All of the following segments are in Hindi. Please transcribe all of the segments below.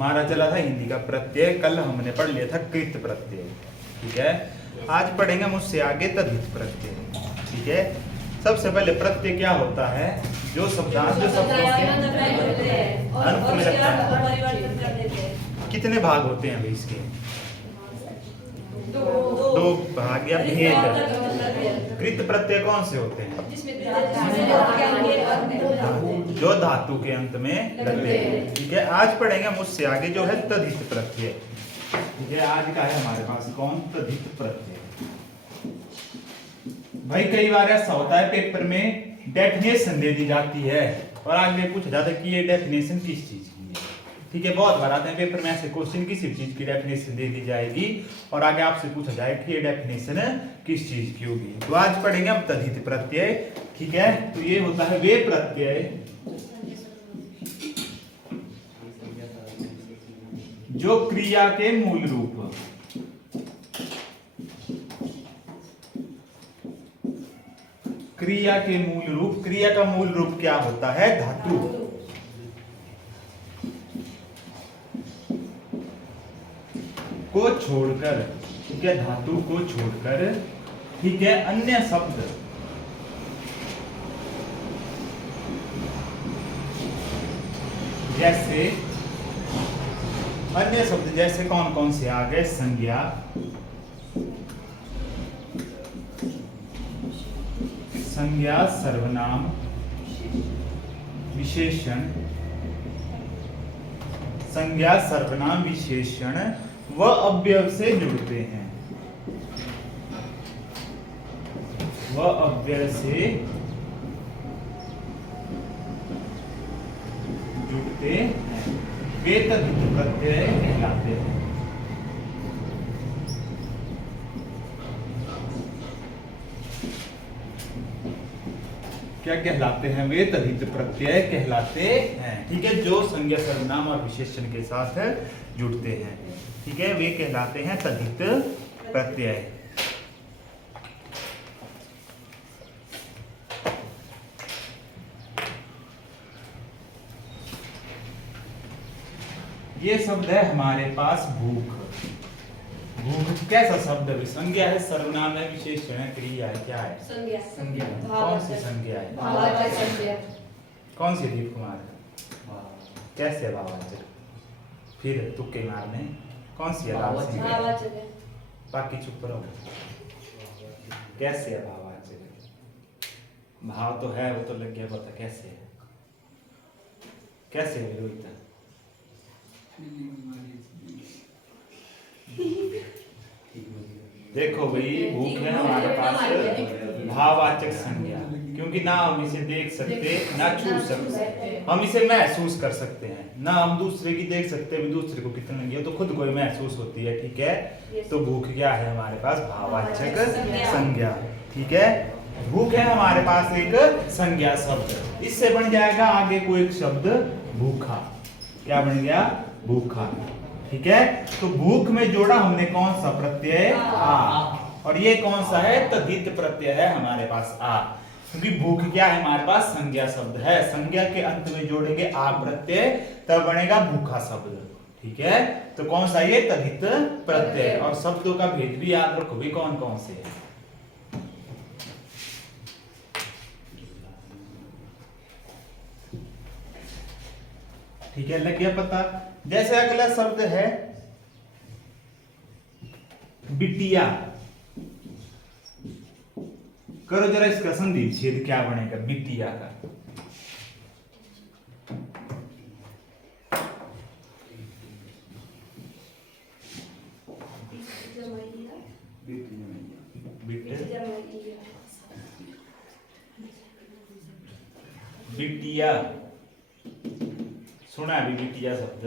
हमारा चला था हिंदी का प्रत्यय, कल हमने पढ़ लिया था कृत प्रत्यय, ठीक है। आज पढ़ेंगे मुझसे आगे तद्धित प्रत्यय, ठीक है। सबसे पहले प्रत्यय क्या होता है? जो शब्दांश जो शब्दों के अंत में लगता है। कितने भाग होते हैं भाई इसके? दो भाग या भेद। कृत प्रत्यय कौन से होते हैं? जो धातु के अंत में लगते हैं, ठीक है। आज पढ़ेंगे मुझसे आगे जो है तद्धित प्रत्यय, ठीक है। आज का है हमारे पास कौन? तद्धित प्रत्यय। भाई कई बार ऐसा होता है पेपर में डेफिनेशन दे दी जाती है और आगे पूछा जाता है कि ये डेफिनेशन किस चीज की है, ठीक है। बहुत बार आते हैं पेपर में ऐसे क्वेश्चन, किसी चीज की डेफिनेशन दे दी जाएगी और आगे आपसे पूछा जाएगा कि ये डेफिनेशन किस चीज की होगी। तो आज पढ़ेंगे हम तद्धित प्रत्यय, ठीक है। तो ये होता है वे प्रत्यय जो क्रिया के मूल रूप, क्रिया के मूल रूप, क्रिया का मूल रूप क्या होता है? धातु। को छोड़कर, ठीक है, धातु को छोड़कर, ठीक है, अन्य शब्द जैसे, अन्य शब्द जैसे कौन कौन से आ गए? संज्ञा, संज्ञा, सर्वनाम, विशेषण, संज्ञा, सर्वनाम, विशेषण व अव्यय से जुड़ते हैं, व अव्यय से जुड़ते हैं, वे तद्धित प्रत्यय कहलाते हैं। क्या कहलाते हैं? वे तद्धित प्रत्यय कहलाते हैं, ठीक है। जो संज्ञा, सर्वनाम और विशेषण के साथ जुड़ते हैं, ठीक है, वे कहलाते हैं तद्धित प्रत्यय। ये शब्द है हमारे पास भूख। भूख कैसा शब्द है? संज्ञा है, सर्वनाम है, विशेषण है, क्रिया है, क्या है? संज्ञा। संज्ञा कौन सी संज्ञा है? भाववाचक संज्ञा। कौन सी? दीप कुमार। कैसे है भाववाचक? फिर तुक्के मारने, कौन सी है? भाववाचक है। बाकी चुप रहो। कैसे है भाववाचक? भाव तो है, वो तो लग गया पता। कैसे है? कैसे है रोहित? देखो भाई, भूख है हमारे पास भाववाचक संज्ञा, क्योंकि ना हम इसे देख सकते, ना छू सकते, हम इसे महसूस कर सकते हैं। ना हम दूसरे की देख सकते हैं, दूसरे को कितना लगी है तो खुद को ही महसूस होती है, ठीक है। तो भूख क्या है हमारे पास? भाववाचक संज्ञा, ठीक है। भूख है हमारे पास एक संज्ञा शब्द। इससे बन जाएगा आगे कोई एक शब्द भूखा। क्या बन गया? भूखा, ठीक है। तो भूख में जोड़ा हमने कौन सा प्रत्यय? आ। और ये कौन सा है? तद्धित प्रत्यय है हमारे पास आ, क्योंकि भूख क्या है हमारे पास? संज्ञा शब्द है। संज्ञा के अंत में जोड़ेंगे आ प्रत्यय, तब बनेगा भूखा शब्द, ठीक है। तो कौन सा? ये तद्धित प्रत्यय। और शब्दों का भेद भी याद रखो भी, कौन कौन से है। ठीक है, लग गया पता। जैसे अगला शब्द है बिटिया। करो जरा इसका संधि छेद, क्या बनेगा बिटिया का? बिटिया सुना है? बिटिया शब्द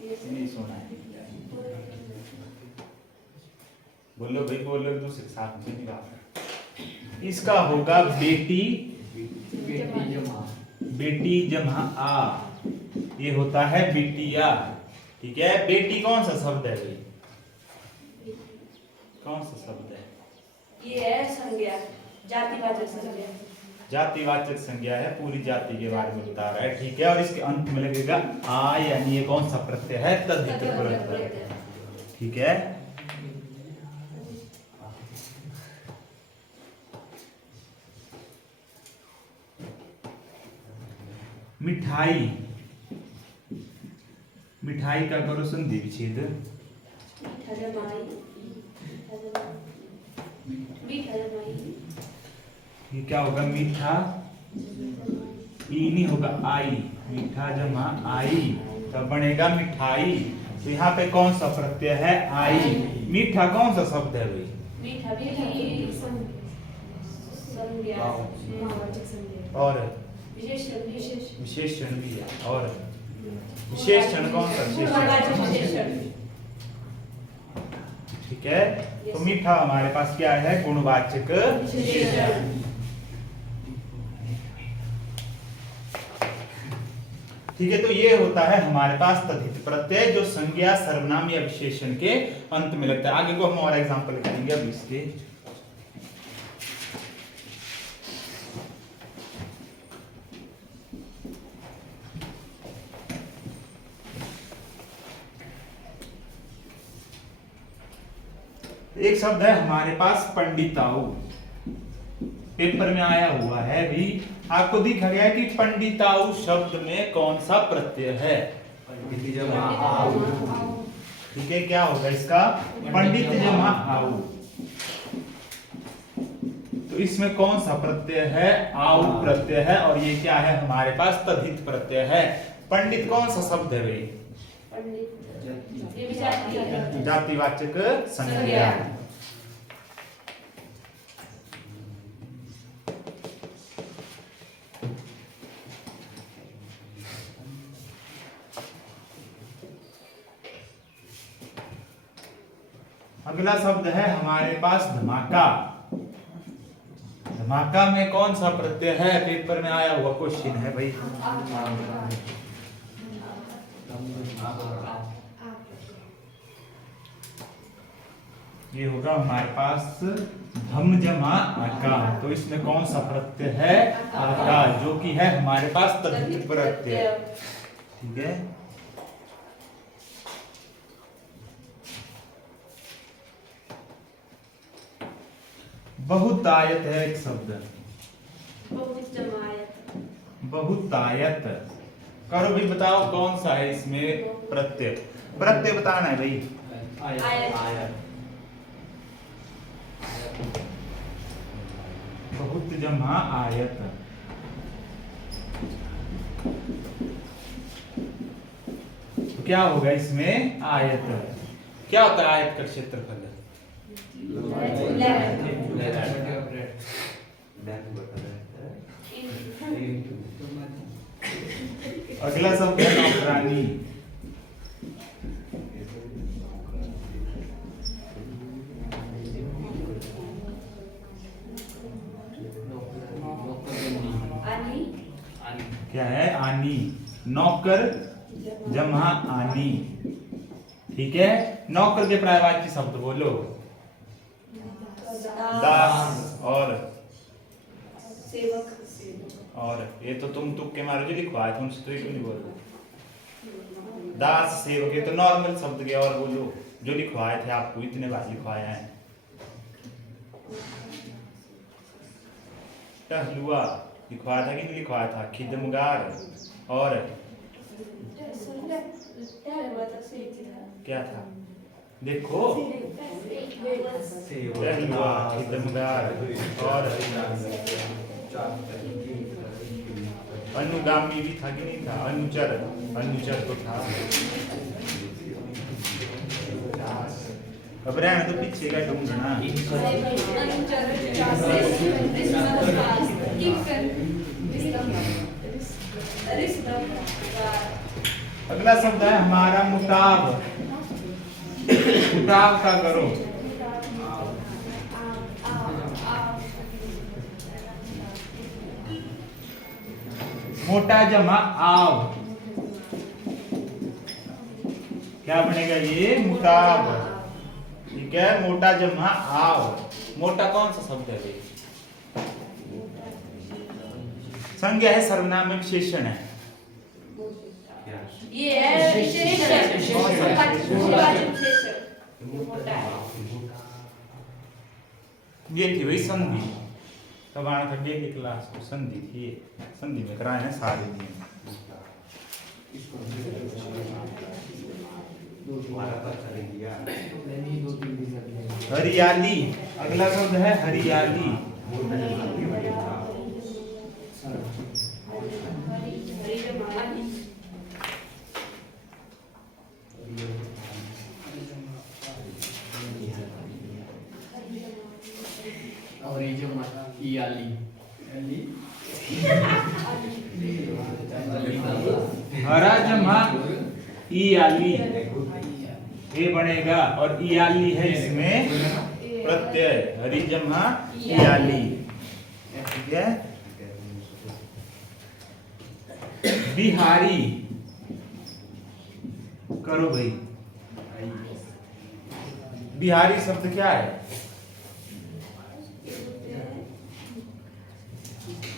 नहीं सुना है? बोलो भाई, बोलो दूसरे साथ में बात। इसका होगा बेटी, बेटी जमा आ, ये होता है बिटिया, ठीक है। बेटी कौन सा शब्द है भाई? कौन सा शब्द है? ये है संज्ञा, जातिवाचक संज्ञा। जातिवाचक संज्ञा है, पूरी जाति के बारे में बता रहा है, ठीक है। और इसके अंत में लगेगा आ, यानी ये कौन सा प्रत्यय है? तद्धित प्रत्यय, ठीक है। मिठाई, मिठाई का करो संधि विच्छेद। ये क्या होगा? मीठा, ई नहीं होगा, आई, मीठा जमा आई, तो बनेगा मिठाई। तो यहाँ पे कौन सा प्रत्यय है? आई। मीठा कौन सा शब्द है भाई? मीठा भी संज्ञा और विशेषण विशेषण भी है। और विशेषण कौन सा? विशेषण, ठीक है। तो मीठा हमारे पास क्या है? गुणवाचक विशेषण। ठीक है, तो ये होता है हमारे पास तद्धित प्रत्यय, जो संज्ञा, सर्वनाम या विशेषण के अंत में लगता है। आगे को हम और एग्जांपल करेंगे अब इसके। एक शब्द है हमारे पास पंडिताऊ, पेपर में आया हुआ है भी, आपको दिखा गया कि पंडिताऊ शब्द में कौन सा प्रत्यय है? पंडित जमा आऊ, ठीक है। क्या होगा इसका? पंडित जमा आऊ। तो इसमें कौन सा प्रत्यय है? आऊ प्रत्यय है, और ये क्या है हमारे पास? तद्धित प्रत्यय है। पंडित कौन सा शब्द है भाई? जातिवाचक संज्ञा। अगला शब्द है हमारे पास धमाका। धमाका में कौन सा प्रत्यय है? पेपर में आया हुआ क्वेश्चन है भाई। ये होगा हमारे पास धम जमा आका। तो इसमें कौन सा प्रत्यय है? आका, जो कि है हमारे पास तद्धित प्रत्यय, ठीक है। बहुतायत है एक शब्द, बहुतायत। करो भी, बताओ कौन सा है इसमें प्रत्यय? प्रत्यय बताना है भाई। बहुत जमा आयत। तो क्या होगा इसमें? आयत। क्या होता है आयत का क्षेत्रफल? अगला शब्द है नौकरानी। क्या है? आनी। नौकर जमा आनी, ठीक है। नौकर के पर्यायवाची शब्द बोलो। दास और सेवक। और ये तो तुम तुक्के मारो जो लिखवाए, तुम स्ट्रिक्ट नहीं बोलो। दास, सेवक, ये तो नॉर्मल शब्द के। और बोलो जो लिखवाए थे आपको, इतने बार लिखवाया है। टहलुआ लिखवाया था कि नहीं लिखवाया था? खिदमगार और क्या था? देखो, टहलुआ, खिदमगार और अनुगामी भी था कि नहीं था? अनुचर, अनुचर तो था। अब रहना तो पीछे का ढूंढना। अगला शब्द है हमारा मुताब। मुताब का करो। मोटा जमा आव, क्या बनेगा ये? मुताब, ठीक है। मोटा जमा आव। मोटा कौन सा शब्द है भाई? संज्ञा है, सर्वनाम में विशेषण है। ये है विशेषण, गुणवाचक विशेषण। मोटा है। ये थी वही संधि, तब आना था डेली क्लास को, संधि थी, संधि में कराए हैं सारे नियम। हरियाली, अगला शब्द है हरियाली। और ये जो याली हरा जमा इयाली, ये बनेगा, और इयाली है इसमें प्रत्यय, हरी जमा इयाली, ठीक है। बिहारी, करो भाई, बिहारी शब्द क्या है?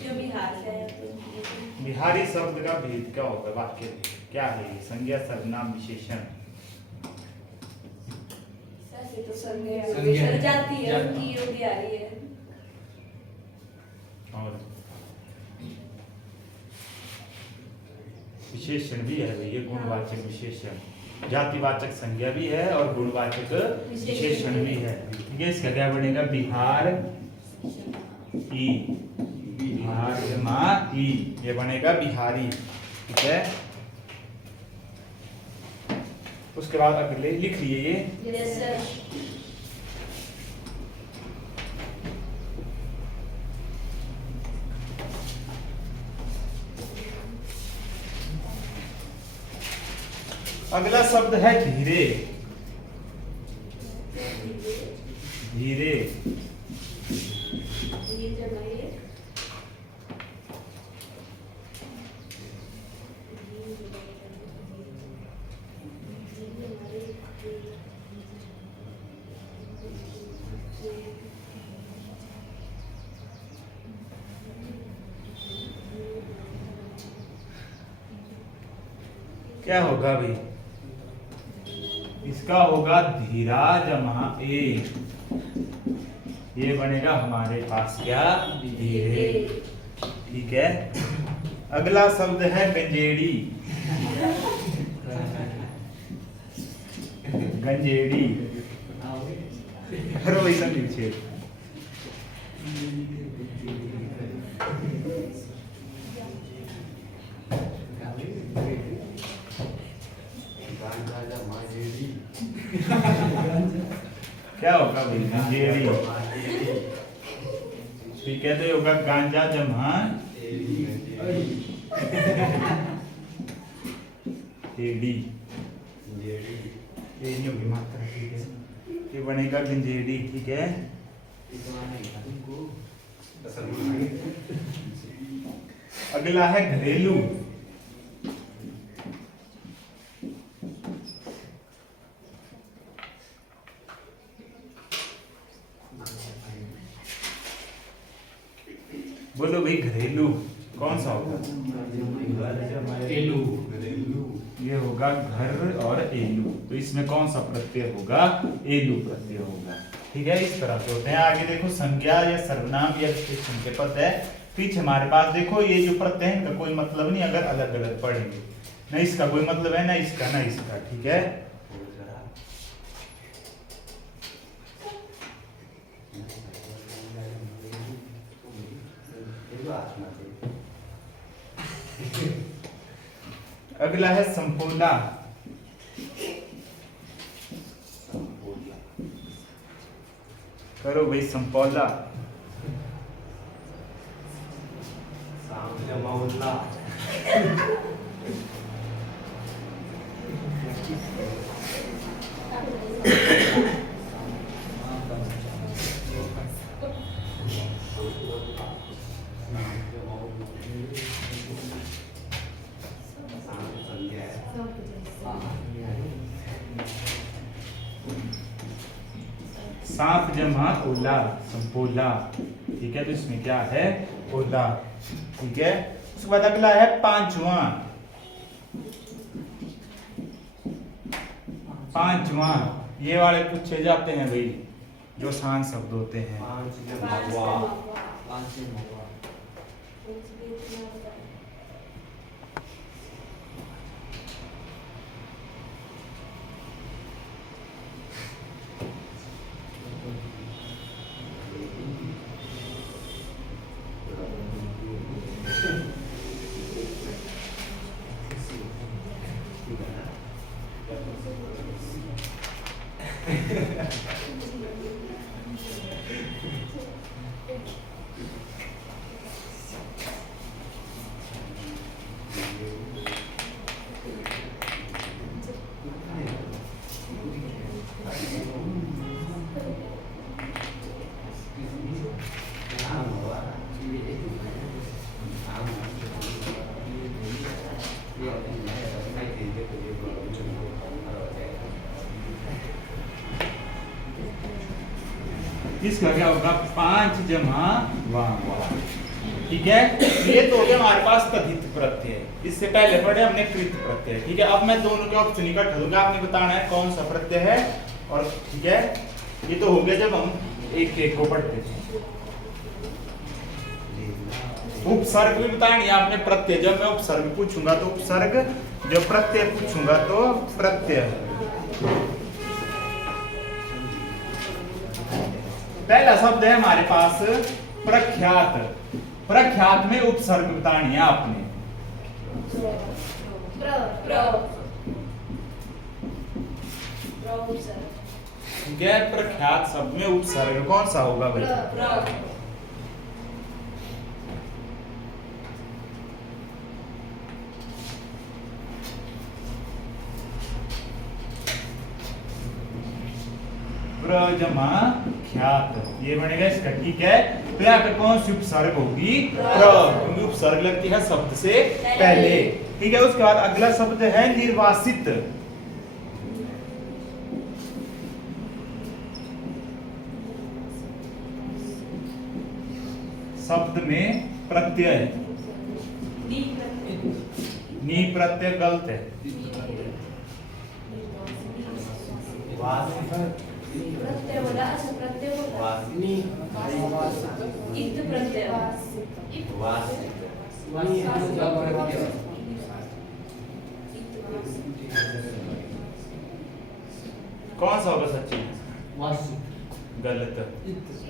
जो बिहार से है तो बिहारी शब्द का भेद क्या होगा, वाक्य क्या है? संज्ञा, सर्वनाम, विशेषण। ऐसे तो संज्ञा संज्ञा है। जाती है, जाती। उनकी यो बिहारी है। और विशेषण भी है भैया, गुणवाचक विशेषण, जातिवाचक संज्ञा भी है और गुणवाचक विशेषण भी है। ठीक है, इसका क्या बनेगा? बिहार की, बिहार जमा की, ये बनेगा बिहारी, ठीक है। उसके बाद अगले लिख लिए ये जैसे अगला शब्द है धीरे, धीरे, ये जमाइए क्या होगा भाई? इसका होगा धीरा जमा ए, ये बनेगा हमारे पास क्या? धीरे, ठीक है। अगला शब्द है गंजेड़ी, गंजेड़ी, करो वैसा नीचे। क्या होगा भाई? गंजेड़ी, ठीक है, तो होगा गांजा जमा एडी, ये नहीं होगी मात्रा, ठीक है, ये बनेगा गंजेड़ी, ठीक है। अगला है घरेलू, बोलो भाई घरेलू कौन सा होगा? एलू, ये होगा घर और एलू, तो इसमें कौन सा प्रत्यय होगा? एलू प्रत्यय होगा, ठीक है। इस तरह से होते हैं। आगे देखो, संज्ञा या सर्वनाम या विशेषण के पद है, पीछे हमारे पास देखो ये जो प्रत्यय है इनका कोई मतलब नहीं अगर अलग अलग पढ़ेंगे, ना इसका कोई मतलब है, ना इसका, ना इसका, ठीक है। अगला है संपोला, करो भाई संपोला, सांप जमा ओला, संपोला, ठीक है। तो इसमें क्या है? ओला, ठीक है। उसके बाद अगला है पांचवा। पांचवा ये वाले पूछे जाते हैं भाई, जो शान शब्द होते हैं। इसका क्या होगा? 5 जमा वां। ठीक है, ये तो हो गया हमारे पास तद्धित प्रत्यय। इससे पहले पढ़े हमने कृत प्रत्यय। ठीक है, अब मैं दोनों के ऑप्शन इकट्ठा दूंगा, आपने बताना है कौन सा प्रत्यय है। और ठीक है, ये तो हो गया जब हम एक एक को पढ़ते थे। उपसर्ग भी बतानी है आपने प्रत्यय। जब मैं उपसर्ग पूछूंगा तो उपसर्ग, जब प्रत्यय पूछूंगा तो प्रत्यय। पहला शब्द है हमारे पास प्रख्यात। प्रख्यात में उपसर्ग बतानी है आपने। ठीक है, प्रख्यात शब्द में उपसर्ग कौन सा होगा भाई? जमा ख्यात, ये बनेगा इसका। ठीक है, तो यहाँ पे कौन सी उपसर्ग होगी? क्योंकि उपसर्ग लगती है शब्द से पहले। ठीक है, उसके बाद अगला शब्द है निर्वासित। शब्द में प्रत्यय, नी प्रत्यय गलत है। प्रत्यय बोला, असं प्रत्यय बोला। इत प्रत्यय। कौन सा होगा सच्ची? गलत।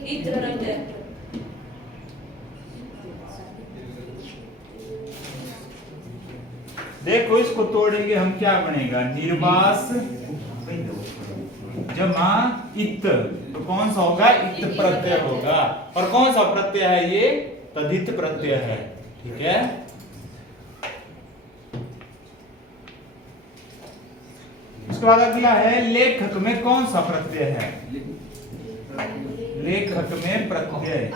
इत प्रत्यय। देखो, इसको तोड़ेंगे हम, क्या बनेगा? निर्वास जमा इत। तो कौन सा होगा? इत प्रत्यय होगा। और कौन सा प्रत्यय है ये? तद्धित प्रत्यय है। ठीक है, उसके बाद अगला है लेखक में कौन सा प्रत्यय है? लेखक में प्रत्यय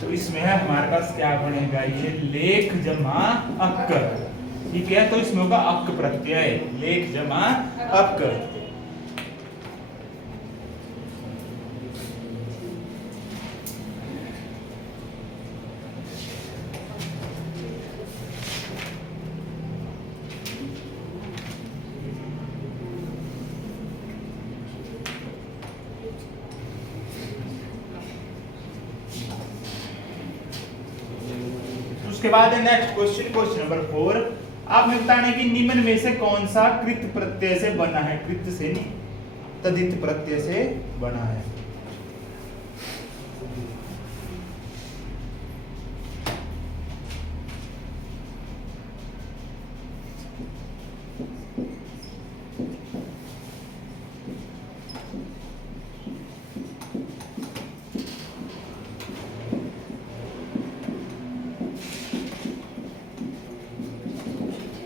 तो इसमें है हमारे पास क्या बनेगा? ये लेख जमा अक। ठीक है, तो इसमें होगा अक प्रत्यय। लेख जमा अक। उसके बाद है नेक्स्ट क्वेश्चन, क्वेश्चन नंबर 4। आपने बताना है कि निम्न में से कौन सा कृत प्रत्यय से बना है? कृत से नहीं, तद्धित प्रत्यय से बना है।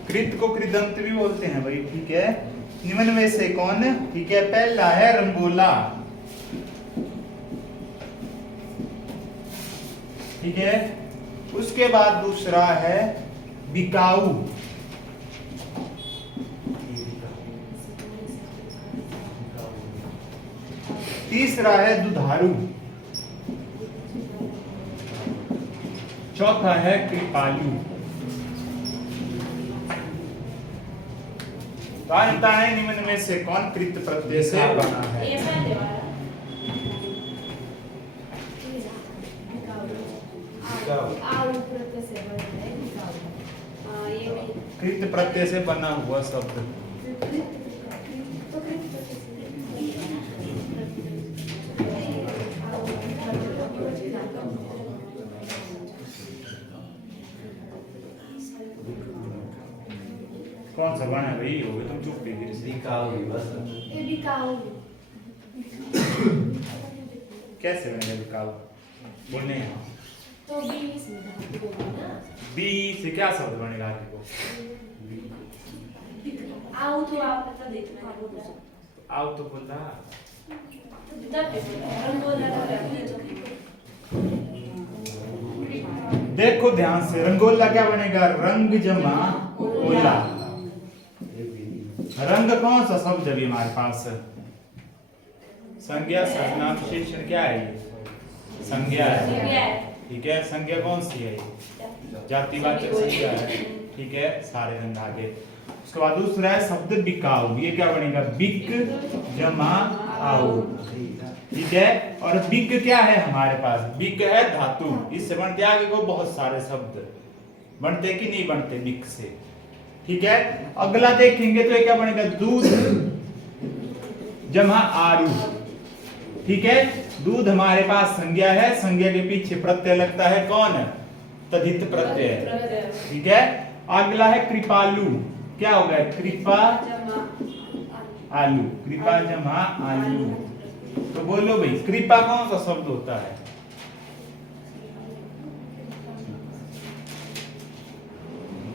कृत को कृदंत भी बोलते हैं भाई। ठीक है, निम्न में से कौन? ठीक है, पहला है रंगोला। ठीक है, उसके बाद दूसरा है बिकाऊ। तीसरा है दुधारू, चौथा है कृपालु। तो अंतः है निम्न में से कौन कृत प्रत्यय से बना है? ये पहले वाला ये भी कृत प्रत्यय से बना हुआ शब्द। कौन सा बना है भाई? हो गए तुम चुप भी फिर से। कैसे बनेगा बिकाऊ? बोलने हैं। तो भी इसमें धातु होगी ना। बी से क्या शब्द बनेगा आगे को? आओ तो आप बता देखना है बोला आओ तो बोला। तब भी बोला रंगोला रंगोला देखो ध्यान से, रंगोला क्या बनेगा? रंग जमा ओला। रंग कौन सा शब्द है हमारे पास? संज्ञा, सर्वनाम, विशेषण क्या है? ये संज्ञा है। ठीक है, संज्ञा कौन सी है? जातिवाचक संज्ञा है। ठीक है, सारे रंग आगे। उसके बाद दूसरा है शब्द बिकाऊ। ये क्या बनेगा? बिक जमा आओ। ठीक है, और बिक क्या है हमारे पास? बिक है धातु। इससे बनते आगे को बहुत सारे शब्द बनते कि नहीं बनते बिक से। ठीक है, अगला देखेंगे तो ये क्या बनेगा? दूध जमा आरू। ठीक है, दूध हमारे पास संज्ञा है, संज्ञा के पीछे प्रत्यय लगता है कौन? तद्धित प्रत्यय। ठीक है, अगला है कृपालु। क्या होगा? कृपा आलू। कृपा जमा आलू। तो बोलो भाई, कृपा कौन सा शब्द होता है?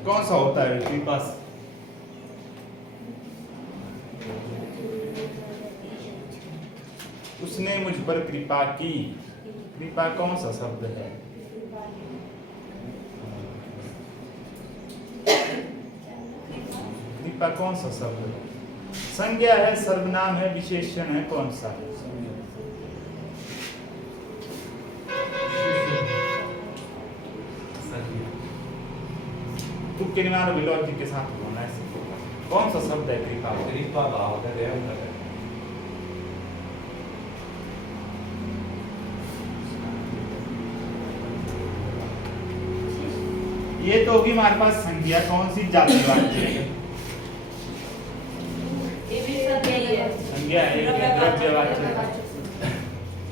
कौन सा होता है कृपा? उसने मुझ पर कृपा की। कृपा कौन सा शब्द है? कृपा कौन सा शब्द है? संज्ञा है, सर्वनाम है, विशेषण है, कौन सा है? तुक्के निवारण विलॉजिक के साथ बोलना है। कौन सा शब्द है कृपा? कृपा भाव का व्यय कर। ये तो होगी हमारे पास संज्ञा। कौन सी? जातिवाच्य है। ये भी संज्ञा ही है। संज्ञा है, द्रव्यवाच्य।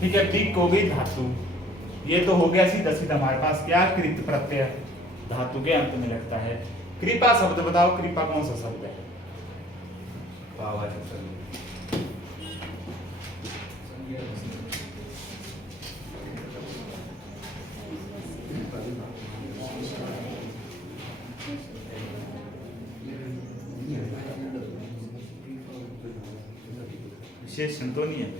ठीक है, बिक हो गई धातु। ये तो हो गया सीधा सीधा हमारे पास क्या? कृत प्रत्यय धातु के अंत में लगता है। कृपा शब्द बताओ, कृपा कौन सा शब्द है? भाववाचक संज्ञा। विशेषण तो नहीं है।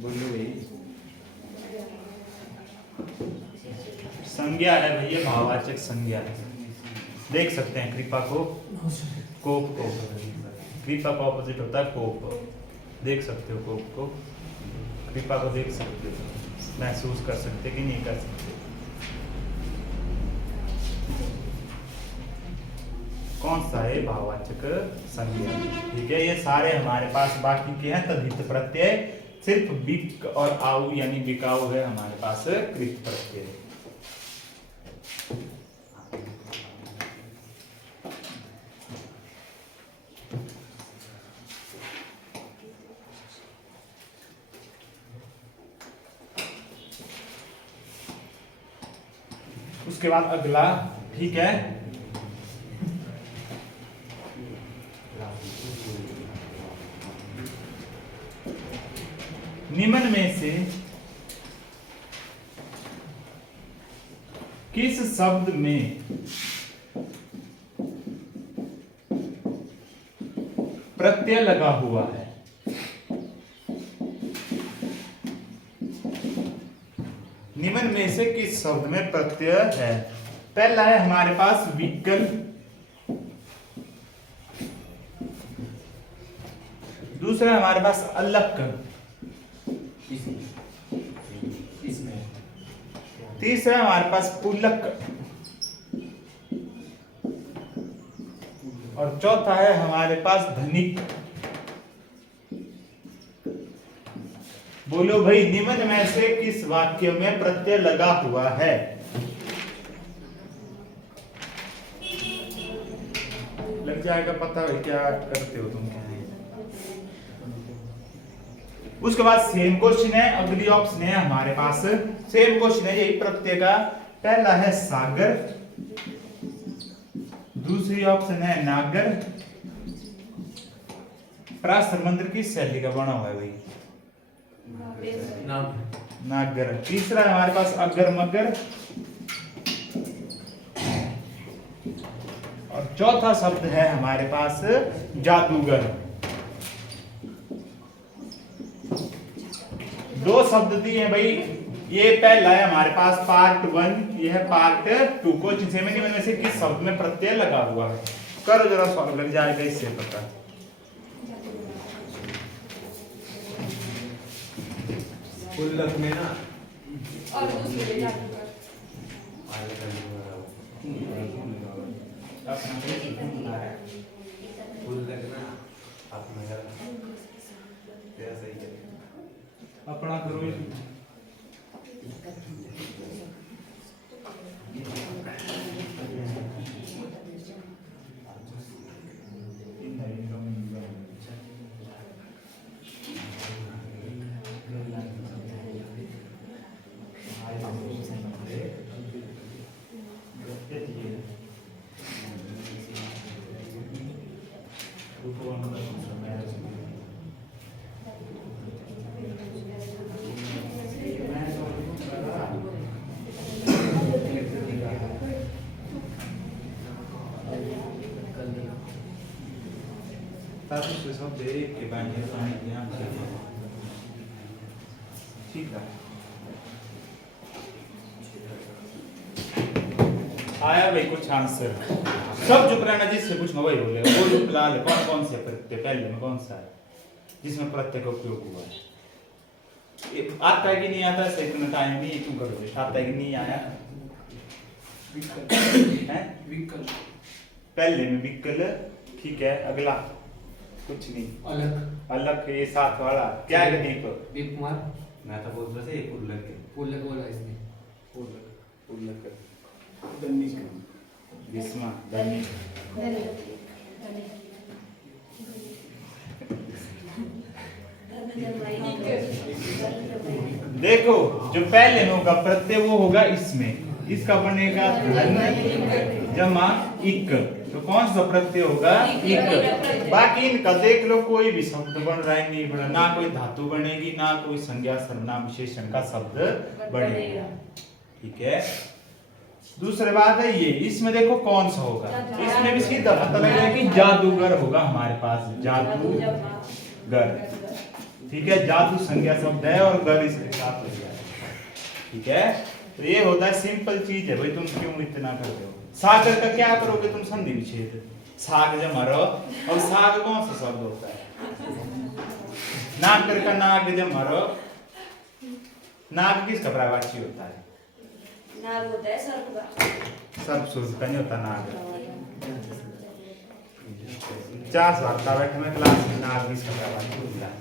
बोलो भाई। संज्ञा है भैया, भाववाचक संज्ञा है। देख सकते हैं कृपा को, कोप को। कृपा का ऑपोजिट होता है कोप। देख सकते हो कोप को, कृपा को देख सकते हो, महसूस कर सकते कि नहीं कर सकते? कौन सा है? भाववाचक संज्ञा। ठीक है, ये सारे हमारे पास बाकी के हैं तद्धित प्रत्यय। सिर्फ बिक और आऊ यानी बिकाऊ है हमारे पास कृत प्रत्यय। उसके बाद अगला, ठीक है, निम्न में से किस शब्द में प्रत्यय लगा हुआ है? निम्न में से किस शब्द में प्रत्यय है? पहला है हमारे पास विकल्प, दूसरा है हमारे पास अलक। इसमें तीसरा है हमारे पास पुलक। और चौथा है हमारे पास धनिक। बोलो भाई, निम्न में से किस वाक्य में प्रत्यय लगा हुआ है? लग जाएगा पता है क्या करते हो तुम? क्या है उसके बाद सेम क्वेश्चन है, अगली ऑप्शन है हमारे पास सेम क्वेश्चन है, यही प्रत्यय का। पहला है सागर, दूसरी ऑप्शन है नागर। पराशर मंत्र किस शैली का बना हुआ है भाई? नाम नागर। तीसरा है हमारे पास अगर मगर। और चौथा शब्द है हमारे पास जादूगर। दो शब्द दिए हैं भाई, ये पहला है हमारे पास पार्ट 1, ये है पार्ट 2। क्वेश्चन से में से किस शब्द में प्रत्यय लगा हुआ है? करो जरा सॉल्व, लग जाएगा इससे पता। पुल्लक में ना और दूसरे जादूगर। पुल्लक ना अपना तेरा सही है। अपना करो सब देख के बैठे ध्यान से। ठीक है, आया भाई कुछ आंसर? सब चुप रहना, जिससे कुछ वही बोले। वो जो फिलहाल कौन कौन से प्रत्यय पहले में कौन सा है जिसमें प्रत्यय का उपयोग हुआ है? आता है कि नहीं आता? से इतना टाइम नहीं क्यों करोगे? आता है कि नहीं आया? विकल्प पहले में विकल। ठीक है, अगला कुछ नहीं। अलग अलग ये साथ वाला क्या है? दीप विकुमार मैं तो बोल रहा था ये पुल्लक है। पुलक बोला इसने पुलक विस्मा धनिक। देखो जो पहले में होगा प्रत्यय वो होगा इसमें, इसका बनेगा धन जमा इक। तो कौन सा प्रत्यय होगा? इक। बाकी इनका देख लो, कोई भी शब्द बन रहा है नहीं बना, ना कोई धातु बनेगी ना कोई संज्ञा सर्वनाम विशेषण का शब्द बनेगा। ठीक है, दूसरी बात है ये, इसमें देखो कौन सा होगा? इसमें भी सीधा पता लगेगा कि जादूगर होगा हमारे पास, जादूगर। ठीक है, जादू संज्ञा शब्द है और गर इसके साथ हो गया। ठीक है, तो ये होता है सिंपल चीज है भाई, तुम क्यों इतना करते हो? सागर का क्या करोगे तुम? संधि विच्छेद। साग जब मरो, और साग कौन सा शब्द होता है? नागर का नाग जब मरो, नाग किसका पर्यायवाची होता है? नाग होता है सर्प का। सर्प सूर्य का नहीं होता नाग। 50 वार्ता बैठे में क्लास में नाग किसका पर्यायवाची होता है?